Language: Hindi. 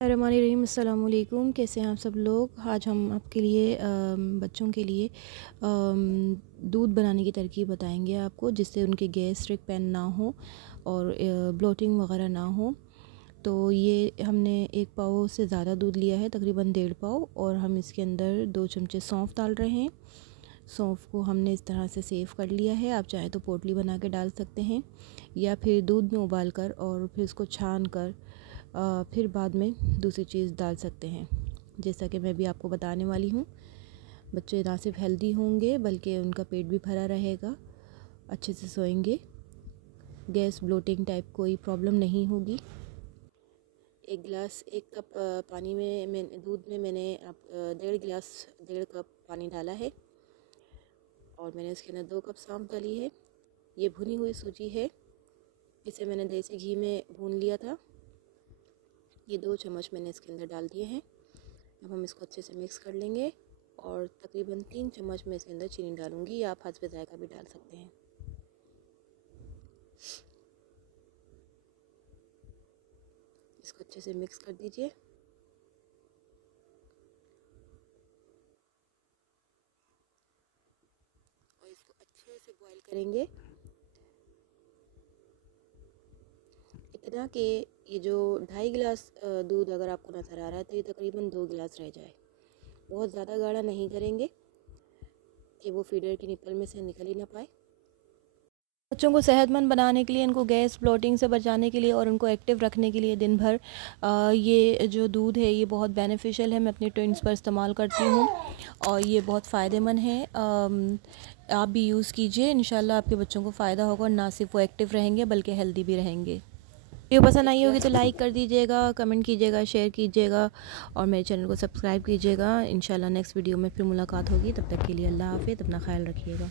रहीम अस्सलाम वालेकुम। कैसे हैं आप सब लोग। आज हम आपके लिए बच्चों के लिए दूध बनाने की तरकीब बताएंगे आपको, जिससे उनके गैस्ट्रिक पेन ना हो और ब्लोटिंग वगैरह ना हो। तो ये हमने 1 पाव से ज़्यादा दूध लिया है, तकरीबन 1.5 पाव, और हम इसके अंदर 2 चमचे सौंफ डाल रहे हैं। सौंफ को हमने इस तरह से सेव कर लिया है। आप चाहें तो पोटली बना के डाल सकते हैं, या फिर दूध में उबाल कर और फिर उसको छान कर फिर बाद में दूसरी चीज़ डाल सकते हैं। जैसा कि मैं भी आपको बताने वाली हूँ, बच्चे ना सिर्फ हेल्दी होंगे बल्कि उनका पेट भी भरा रहेगा, अच्छे से सोएंगे, गैस ब्लोटिंग टाइप कोई प्रॉब्लम नहीं होगी। 1 कप पानी में दूध में मैंने 1.5 कप पानी डाला है, और मैंने इसके अंदर 2 कप सौंफ डाली है। ये भुनी हुई सूजी है, इसे मैंने देसी घी में भून लिया था। ये 2 चम्मच मैंने इसके अंदर डाल दिए हैं। अब हम इसको अच्छे से मिक्स कर लेंगे, और तकरीबन 3 चम्मच मैं इसके अंदर चीनी डालूंगी, या आप हस्बे जायका भी डाल सकते हैं। इसको अच्छे से मिक्स कर दीजिए। और इसको अच्छे से बॉईल करेंगे, इतना कि ये जो 2.5 गिलास दूध अगर आपको नज़र आ रहा है तो ये तकरीबन 2 गिलास रह जाए। बहुत ज़्यादा गाढ़ा नहीं करेंगे कि वो फीडर की निप्पल में से निकल ही ना पाए। बच्चों को सेहतमंद बनाने के लिए, इनको गैस ब्लोटिंग से बचाने के लिए और उनको एक्टिव रखने के लिए दिन भर ये जो दूध है ये बहुत बेनिफिशियल है। मैं अपनी ट्विन्स पर इस्तेमाल करती हूँ और ये बहुत फ़ायदेमंद है। आप भी यूज़ कीजिए, इंशाल्लाह आपके बच्चों को फ़ायदा होगा, और ना सिर्फ वो एक्टिव रहेंगे बल्कि हेल्दी भी रहेंगे। वीडियो पसंद आई होगी तो लाइक कर दीजिएगा, कमेंट कीजिएगा, शेयर कीजिएगा, और मेरे चैनल को सब्सक्राइब कीजिएगा। इंशाल्लाह नेक्स्ट वीडियो में फिर मुलाकात होगी। तब तक के लिए अल्लाह हाफ़िज़, अपना ख्याल रखिएगा।